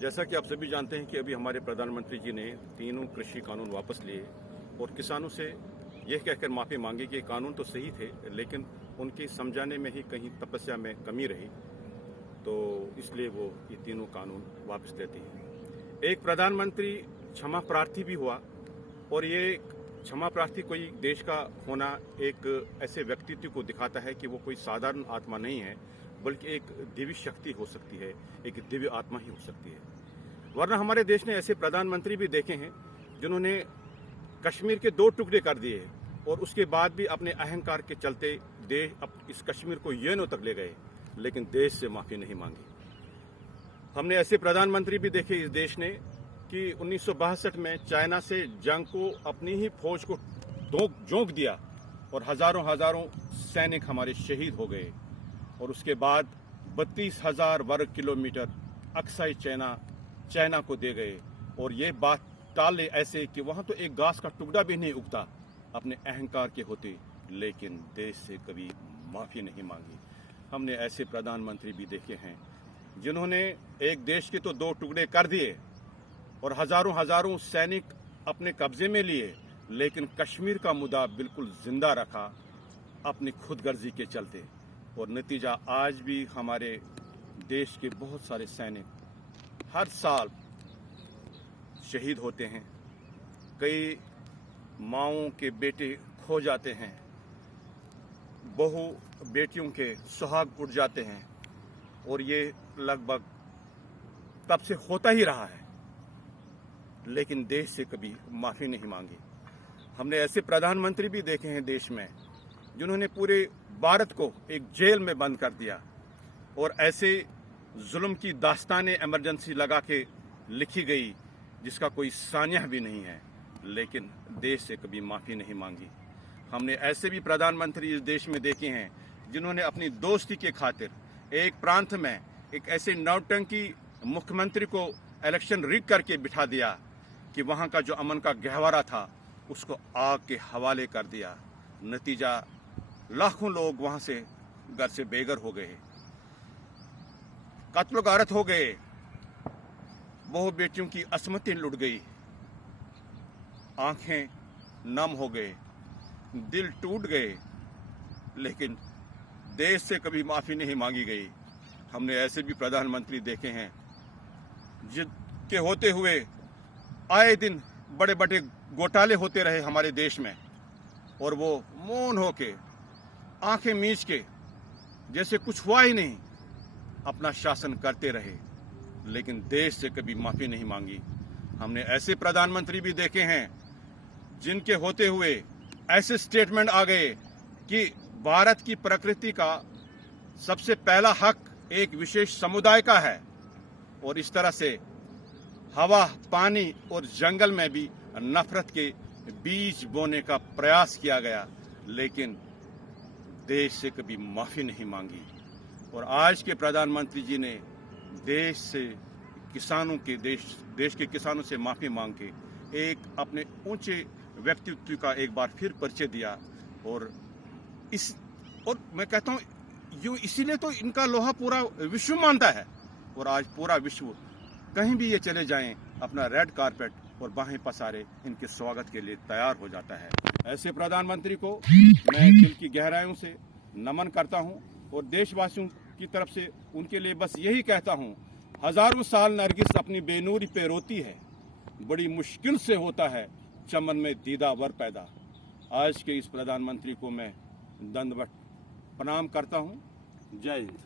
जैसा कि आप सभी जानते हैं कि अभी हमारे प्रधानमंत्री जी ने तीनों कृषि कानून वापस लिए और किसानों से यह कहकर माफ़ी मांगी कि कानून तो सही थे, लेकिन उनके समझाने में ही कहीं तपस्या में कमी रही, तो इसलिए वो ये तीनों कानून वापस लेते हैं। एक प्रधानमंत्री क्षमा प्रार्थी भी हुआ और ये क्षमा प्रार्थी कोई देश का होना एक ऐसे व्यक्तित्व को दिखाता है कि वो कोई साधारण आत्मा नहीं है, बल्कि एक दिव्य शक्ति हो सकती है, एक दिव्य आत्मा ही हो सकती है। वरना हमारे देश ने ऐसे प्रधानमंत्री भी देखे हैं जिन्होंने कश्मीर के 2 टुकड़े कर दिए और उसके बाद भी अपने अहंकार के चलते देश इस कश्मीर को यूएनओ तक ले गए, लेकिन देश से माफी नहीं मांगी। हमने ऐसे प्रधानमंत्री भी देखे इस देश ने कि 1962 में चाइना से जंग को अपनी ही फौज को झोंक दिया और हजारों सैनिक हमारे शहीद हो गए और उसके बाद 32,000 वर्ग किलोमीटर अक्साई चाइना को दे गए। और ये बात टाले ऐसे कि वहां तो एक घास का टुकड़ा भी नहीं उगता अपने अहंकार के होते, लेकिन देश से कभी माफी नहीं मांगी। हमने ऐसे प्रधानमंत्री भी देखे हैं जिन्होंने एक देश के तो 2 टुकड़े कर दिए और हजारों सैनिक अपने कब्जे में लिए, लेकिन कश्मीर का मुद्दा बिल्कुल जिंदा रखा अपनी खुदगर्जी के चलते। और नतीजा आज भी हमारे देश के बहुत सारे सैनिक हर साल शहीद होते हैं, कई माओं के बेटे खो जाते हैं, बहू बेटियों के सुहाग उड़ जाते हैं और ये लगभग तब से होता ही रहा है, लेकिन देश से कभी माफी नहीं मांगी। हमने ऐसे प्रधानमंत्री भी देखे हैं देश में जिन्होंने पूरे भारत को एक जेल में बंद कर दिया और ऐसे जुल्म की दास्तानें इमरजेंसी लगा के लिखी गई जिसका कोई सानिया भी नहीं है, लेकिन देश से कभी माफी नहीं मांगी। हमने ऐसे भी प्रधानमंत्री इस देश में देखे हैं जिन्होंने अपनी दोस्ती के खातिर एक प्रांत में एक ऐसे नौटंकी मुख्यमंत्री को इलेक्शन रिग करके बिठा दिया कि वहां का जो अमन का गहवारा था उसको आग के हवाले कर दिया। नतीजा लाखों लोग वहां से घर से बेघर हो गए, कत्ल गारत हो गए, बहु बेटियों की अस्मतें लुट गई, आंखें नम हो गए, दिल टूट गए, लेकिन देश से कभी माफी नहीं मांगी गई। हमने ऐसे भी प्रधानमंत्री देखे हैं जिनके होते हुए आए दिन बड़े बड़े घोटाले होते रहे हमारे देश में और वो मौन होके आंखें मीच के जैसे कुछ हुआ ही नहीं अपना शासन करते रहे, लेकिन देश से कभी माफी नहीं मांगी। हमने ऐसे प्रधानमंत्री भी देखे हैं जिनके होते हुए ऐसे स्टेटमेंट आ गए कि भारत की प्रकृति का सबसे पहला हक एक विशेष समुदाय का है और इस तरह से हवा, पानी और जंगल में भी नफरत के बीज बोने का प्रयास किया गया, लेकिन देश से कभी माफी नहीं मांगी। और आज के प्रधानमंत्री जी ने देश से देश के किसानों से माफी मांग के एक अपने ऊंचे व्यक्तित्व का एक बार फिर परिचय दिया। और मैं कहता हूं यूं इसीलिए तो इनका लोहा पूरा विश्व मानता है और आज पूरा विश्व कहीं भी ये चले जाएं अपना रेड कारपेट और बाहें पसारे इनके स्वागत के लिए तैयार हो जाता है। ऐसे प्रधानमंत्री को मैं दिल की गहराइयों से नमन करता हूं और देशवासियों की तरफ से उनके लिए बस यही कहता हूं, हजारों साल नरगिस अपनी बेनूरी पे रोती है, बड़ी मुश्किल से होता है चमन में दीदा वर पैदा। आज के इस प्रधानमंत्री को मैं दंडवत प्रणाम करता हूं। जय हिंद।